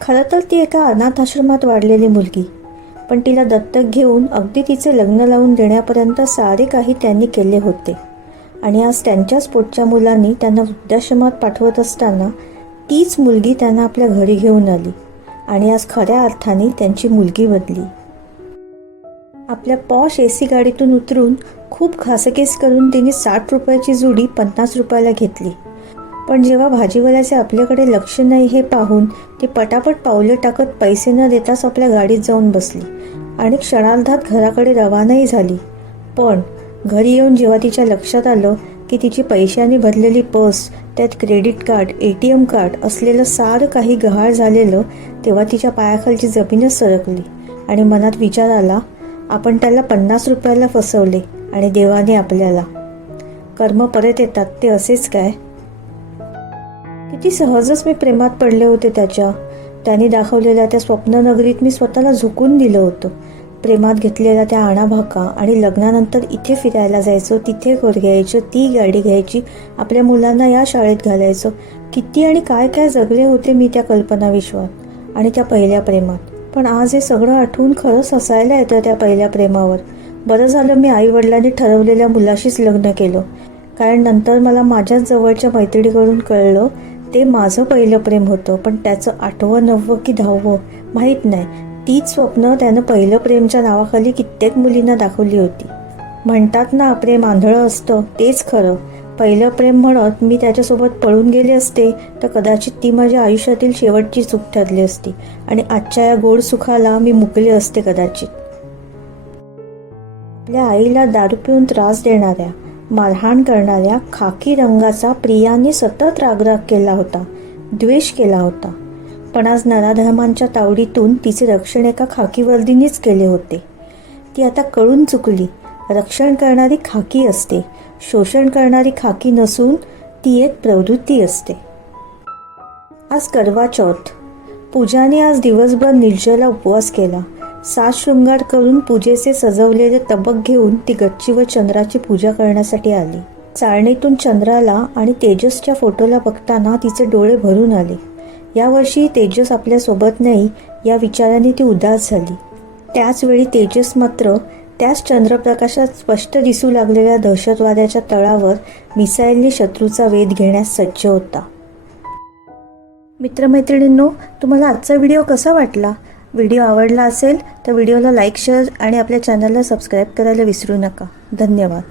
खरं तर ती एका अनाथ आश्रमात वाढलेली मुलगी. पण तिला दत्तक घेऊन अगदी तिचे लग्न लावून देण्यापर्यंत सारे काही त्यांनी केले होते. आणि आज त्यांच्याच पोटच्या मुलांनी त्यांना वृद्धाश्रमात पाठवत असताना तीच मुलगी त्यांना आपल्या घरी घेऊन आली. आणि आज खऱ्या अर्थाने त्यांची मुलगी बनली आपल्या पॉश ए सी गाडीतून उतरून खूप घासकेस करून तिने साठ रुपयाची जुडी पन्नास रुपयाला घेतली. पण जेव्हा भाजीवाल्याचे आपल्याकडे लक्ष नाही हे पाहून ती पटापट पावलं टाकत पैसे न देताच आपल्या गाडीत जाऊन बसली. आणि क्षणार्धात घराकडे रवानाही झाली. पण घरी येऊन जेव्हा तिच्या लक्षात आलं की तिची पैशाने भरलेली पर्स त्यात credit card A T M card असलेलं सारं काही गहाळ झालेलं तेव्हा तिच्या पायाखालची जमीनच सरकली. आणि मनात विचार आला आपण त्याला पन्नास रुपयाला फसवले आणि देवाने आपल्याला. कर्म परत येतात ते असेच काय? किती सहजच मी प्रेमात पडले होते त्याच्या. त्याने दाखवलेल्या त्या स्वप्ननगरीत मी स्वतःला झुकून दिलं होतं. प्रेमात घेतलेल्या त्या आणाभाका आणि लग्नानंतर इथे फिरायला जायचो तिथे घर घ्यायचो ती गाडी घ्यायची आपल्या मुलांना या शाळेत घालायचो. किती आणि काय काय जगले होते मी त्या कल्पना विश्वात आणि त्या पहिल्या प्रेमात. पण आज हे सगळं आठवून खरंच हसायला येतं त्या पहिल्या प्रेमावर. बरं झालं मी आई वडिलांनी ठरवलेल्या मुलाशीच लग्न केलं. कारण नंतर मला माझ्याच जवळच्या मैत्रिणीकडून कळलं ते माझं पहिलं प्रेम होतं पण त्याचं आठवं नववं की दहावं माहीत नाही. तीच स्वप्न त्यानं पहिलं प्रेमच्या नावाखाली कित्येक मुलींना दाखवली होती. म्हणतात ना प्रेम आंधळं असतं तेच खरं. पहिलं प्रेम म्हणत मी त्याच्यासोबत पळून गेले असते तर कदाचित ती माझ्या आयुष्यातील शेवटची चूक ठरली असती आणि आजच्या या गोड सुखाला मी मुकले असते कदाचित. आपल्या आईला दारू पिऊन त्रास देणाऱ्या मारहाण करणाऱ्या खाकी रंगाचा प्रियाने सतत रागराग केला होता द्वेष केला होता. पण आज नराधर्मांच्या तावडीतून तिचे रक्षण एका खाकीवर्दीनेच केले होते. ती आता कळून चुकली रक्षण करणारी खाकी असते शोषण करणारी खाकी नसून ती एक प्रवृत्ती असते. आज करवा चौथ. पूजाने आज दिवसभर निर्जला उपवास केला. सात शृंगार करून पूजेचे सजवलेले तबक घेऊन ती गच्चीवर चंद्राची पूजा करण्यासाठी आली. चाळणीतून चंद्राला आणि तेजसच्या फोटोला बघताना तिचे डोळे भरून आले. यावर्षी तेजस आपल्यासोबत नाही या विचाराने ती उदास झाली. त्याचवेळी तेजस मात्र त्याच चंद्रप्रकाशात स्पष्ट दिसू लागलेल्या दहशतवाद्याच्या तळावर मिसाईलने शत्रूचा वेध घेण्यास सज्ज होता. मित्रमैत्रिणींनो तुम्हाला आजचा व्हिडिओ कसा वाटला? व्हिडिओ आवडला असेल तर व्हिडिओला लाईक शेअर आणि आपल्या चॅनलला सबस्क्राईब करायला विसरू नका. धन्यवाद.